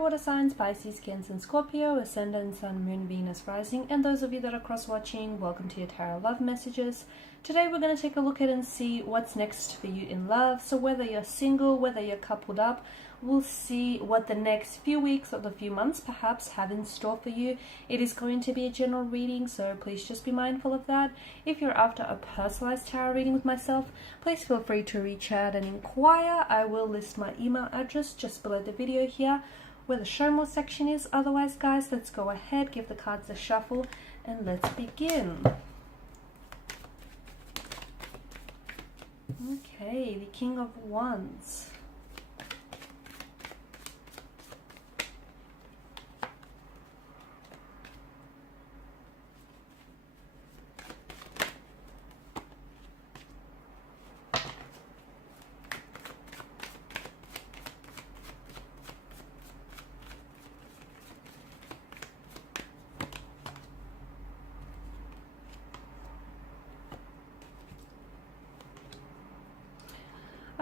water signs, Pisces, Cancer and Scorpio, Ascendant, Sun, Moon, Venus, Rising, and those of you that are cross-watching, welcome to your Tarot Love Messages. Today we're going to take a look at and see what's next for you in love. So whether you're single, whether you're coupled up, we'll see what the next few weeks or the few months perhaps have in store for you. It is going to be a general reading, so please just be mindful of that. If you're after a personalized tarot reading with myself, please feel free to reach out and inquire. I will list my email address just below the video here where the show more section is. Otherwise, guys, let's go ahead, give the cards a shuffle, and let's begin. Okay, the King of Wands.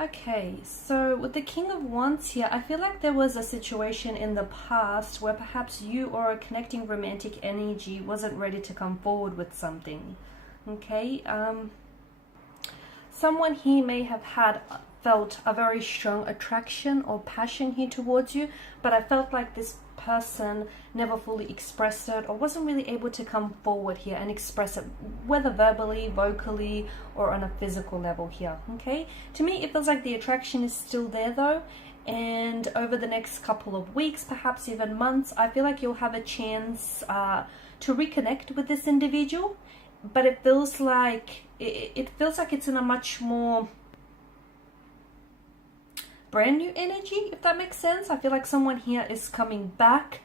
Okay, so with the King of Wands here, I feel like there was a situation in the past where perhaps you or a connecting romantic energy wasn't ready to come forward with something. Okay, someone here may have felt a very strong attraction or passion here towards you, but I felt like this person never fully expressed it or wasn't really able to come forward here and express it, whether verbally, vocally, or on a physical level here. Okay, to me it feels like the attraction is still there though, and over the next couple of weeks, perhaps even months, I feel like you'll have a chance to reconnect with this individual, but it feels like it's in a much more brand new energy, if that makes sense. I feel like someone here is coming back,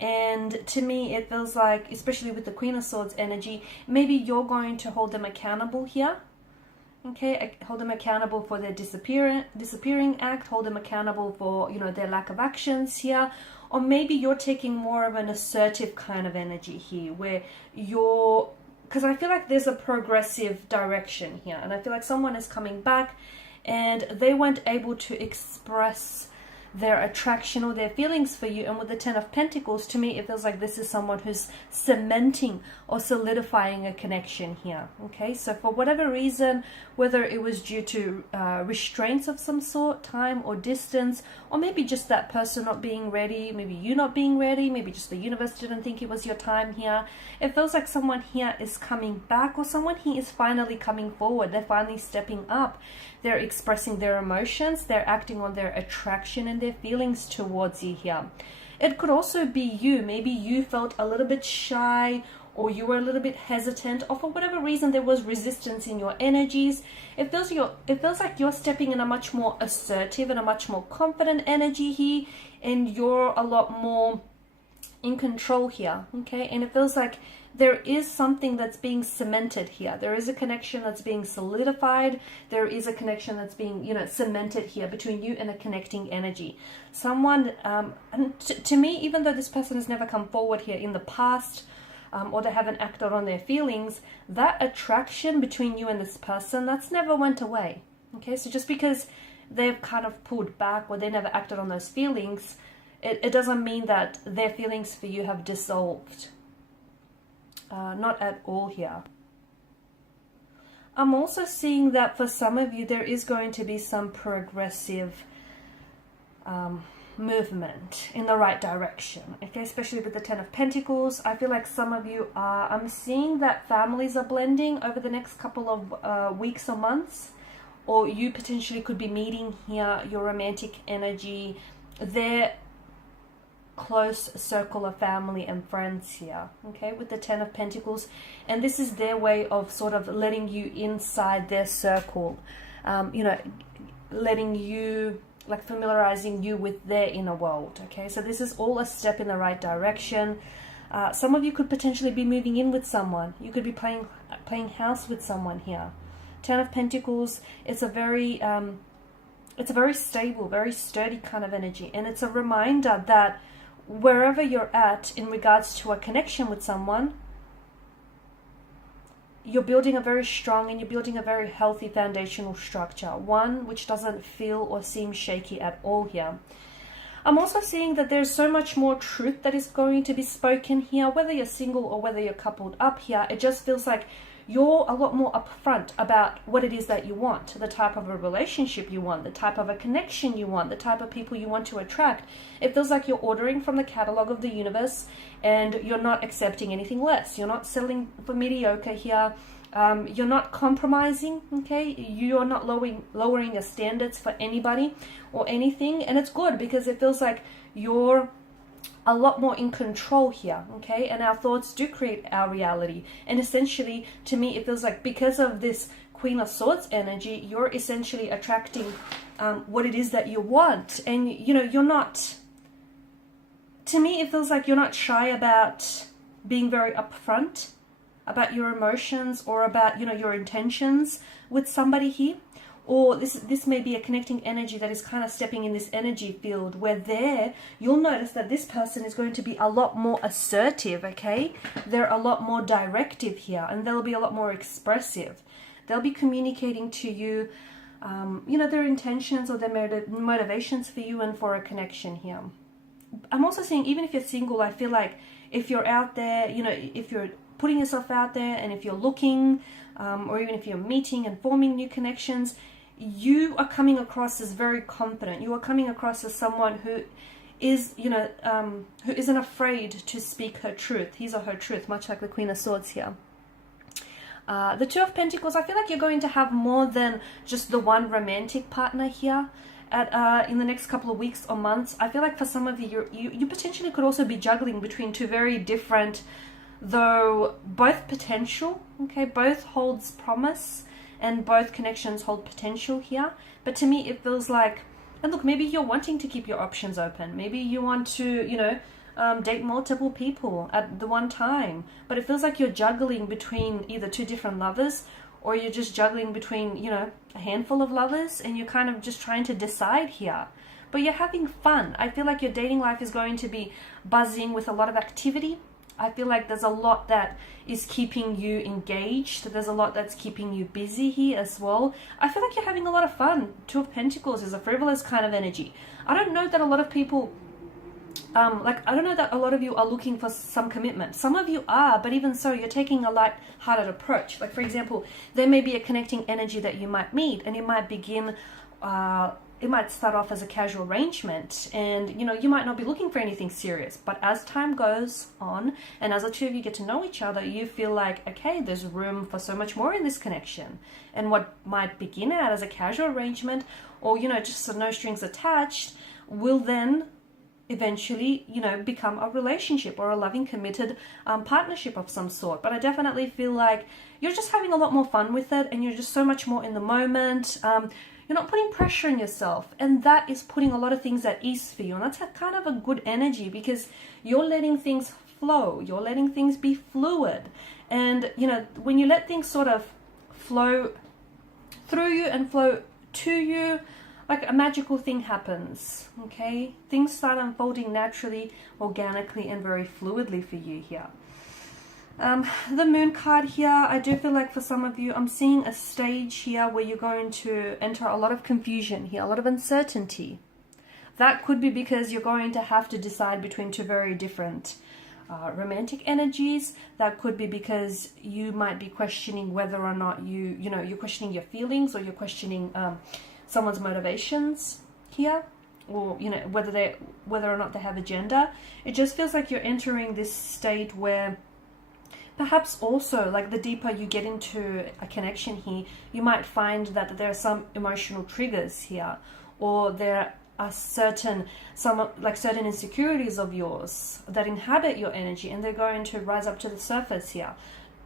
and to me it feels like, especially with the Queen of Swords energy, maybe you're going to hold them accountable here. Okay, hold them accountable for their disappearing act, hold them accountable for, you know, their lack of actions here, or maybe you're taking more of an assertive kind of energy here where you're, because I feel like there's a progressive direction here, and I feel like someone is coming back and they weren't able to express their attraction or their feelings for you. And with the Ten of Pentacles, to me it feels like this is someone who's cementing or solidifying a connection here. Okay, so for whatever reason, whether it was due to restraints of some sort, time or distance, or maybe just that person not being ready, maybe you not being ready, maybe just the universe didn't think it was your time here, it feels like someone here is coming back, or someone here is finally coming forward. They're finally stepping up. They're expressing their emotions, they're acting on their attraction and their feelings towards you here. It could also be you. Maybe you felt a little bit shy, or you were a little bit hesitant, or for whatever reason there was resistance in your energies. It feels like you're stepping in a much more assertive and a much more confident energy here, and you're a lot more in control here. Okay, and it feels like there is something that's being cemented here. There is a connection that's being solidified. There is a connection that's being, you know, cemented here between you and a connecting energy. Someone, and to me, even though this person has never come forward here in the past, or they haven't acted on their feelings, that attraction between you and this person, that's never went away. Okay, so just because they've kind of pulled back or they never acted on those feelings, it doesn't mean that their feelings for you have dissolved. Not at all here. I'm also seeing that for some of you there is going to be some progressive movement in the right direction. Okay, especially with the Ten of Pentacles. I feel like some of you are, I'm seeing that families are blending over the next couple of weeks or months, or you potentially could be meeting here your romantic energy, their close circle of family and friends here. Okay, with the Ten of Pentacles, and this is their way of sort of letting you inside their circle, you know, letting you, like, familiarizing you with their inner world. Okay, so this is all a step in the right direction. Some of you could potentially be moving in with someone. You could be playing house with someone here. Ten of Pentacles, it's a very stable, very sturdy kind of energy, and it's a reminder that wherever you're at in regards to a connection with someone, you're building a very strong and you're building a very healthy foundational structure, one which doesn't feel or seem shaky at all here. I'm also seeing that there's so much more truth that is going to be spoken here, whether you're single or whether you're coupled up here. It just feels like you're a lot more upfront about what it is that you want, the type of a relationship you want, the type of a connection you want, the type of people you want to attract. It feels like you're ordering from the catalog of the universe and you're not accepting anything less. You're not settling for mediocre here. You're not compromising, okay? You're not lowering your standards for anybody or anything. And it's good because it feels like you're a lot more in control here, okay? And our thoughts do create our reality. And essentially, to me, it feels like because of this Queen of Swords energy, you're essentially attracting what it is that you want. And, you know, you're not, to me, it feels like you're not shy about being very upfront about your emotions or about, you know, your intentions with somebody here. Or this may be a connecting energy that is kind of stepping in this energy field where you'll notice that this person is going to be a lot more assertive, okay? They're a lot more directive here, and they'll be a lot more expressive. They'll be communicating to you, you know, their intentions or their motivations for you and for a connection here. I'm also seeing, even if you're single, I feel like if you're out there, you know, if you're putting yourself out there and if you're looking, or even if you're meeting and forming new connections, you are coming across as very confident. You are coming across as someone who is, you know, who isn't afraid to speak her truth, his or her truth, much like the Queen of Swords here. The Two of Pentacles, I feel like you're going to have more than just the one romantic partner here in the next couple of weeks or months. I feel like for some of you potentially could also be juggling between two very different, though both potential, okay, both holds promise and both connections hold potential here. But to me it feels like, and look, maybe you're wanting to keep your options open, maybe you want to, you know, date multiple people at the one time, but it feels like you're juggling between either two different lovers, or you're just juggling between, you know, a handful of lovers, and you're kind of just trying to decide here. But you're having fun. I feel like your dating life is going to be buzzing with a lot of activity. I feel like there's a lot that is keeping you engaged. There's a lot that's keeping you busy here as well. I feel like you're having a lot of fun. Two of Pentacles is a frivolous kind of energy. I don't know that a lot of people, I don't know that a lot of you are looking for some commitment. Some of you are, but even so, you're taking a light-hearted approach. Like, for example, there may be a connecting energy that you might meet, and it might begin, it might start off as a casual arrangement, and, you know, you might not be looking for anything serious. But as time goes on, and as the two of you get to know each other, you feel like, okay, there's room for so much more in this connection. And what might begin out as a casual arrangement, or, you know, just no strings attached, will then eventually, you know, become a relationship or a loving, committed partnership of some sort. But I definitely feel like you're just having a lot more fun with it, and you're just so much more in the moment. You're not putting pressure on yourself, and that is putting a lot of things at ease for you. And that's kind of a good energy, because you're letting things flow. You're letting things be fluid. And, you know, when you let things sort of flow through you and flow to you, like a magical thing happens, okay? Things start unfolding naturally, organically, and very fluidly for you here. The Moon card here, I do feel like for some of you, I'm seeing a stage here where you're going to enter a lot of confusion here, a lot of uncertainty. That could be because you're going to have to decide between two very different romantic energies. That could be because you might be questioning whether or not you're questioning your feelings, or you're questioning someone's motivations here, or, you know, whether or not they have a gender. It just feels like you're entering this state where perhaps also, like, the deeper you get into a connection here, you might find that there are some emotional triggers here, or there are certain insecurities of yours that inhabit your energy, and they're going to rise up to the surface here.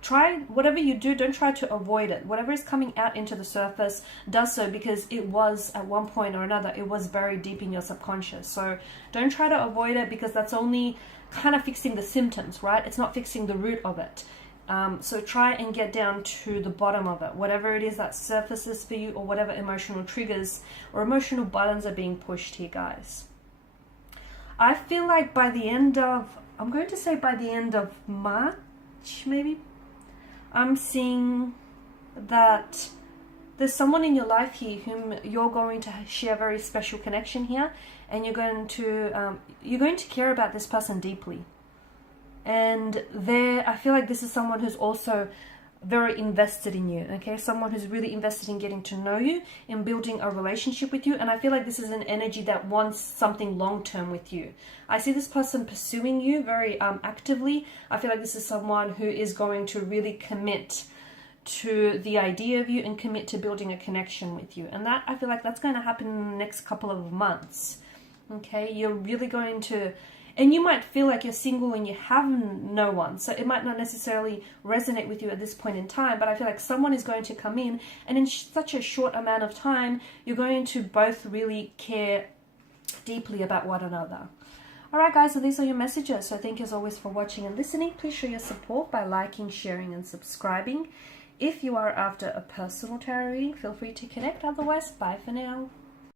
Try, whatever you do, don't try to avoid it. Whatever is coming out into the surface, does so because it was, at one point or another, it was buried deep in your subconscious. So don't try to avoid it, because that's only kind of fixing the symptoms, right? It's not fixing the root of it. So try and get down to the bottom of it, whatever it is that surfaces for you, or whatever emotional triggers or emotional buttons are being pushed here, guys. I feel like by the end of March, maybe, I'm seeing that there's someone in your life here whom you're going to share a very special connection here, and you're going to care about this person deeply. And I feel like this is someone who's also very invested in you, okay? Someone who's really invested in getting to know you, in building a relationship with you. And I feel like this is an energy that wants something long-term with you. I see this person pursuing you very actively. I feel like this is someone who is going to really commit to the idea of you and commit to building a connection with you. And that, I feel like that's going to happen in the next couple of months, okay? You're really going to... And you might feel like you're single and you have no one. So it might not necessarily resonate with you at this point in time. But I feel like someone is going to come in. And in such a short amount of time, you're going to both really care deeply about one another. Alright guys, so these are your messages. So thank you as always for watching and listening. Please show your support by liking, sharing and subscribing. If you are after a personal tarot reading, feel free to connect. Otherwise, bye for now.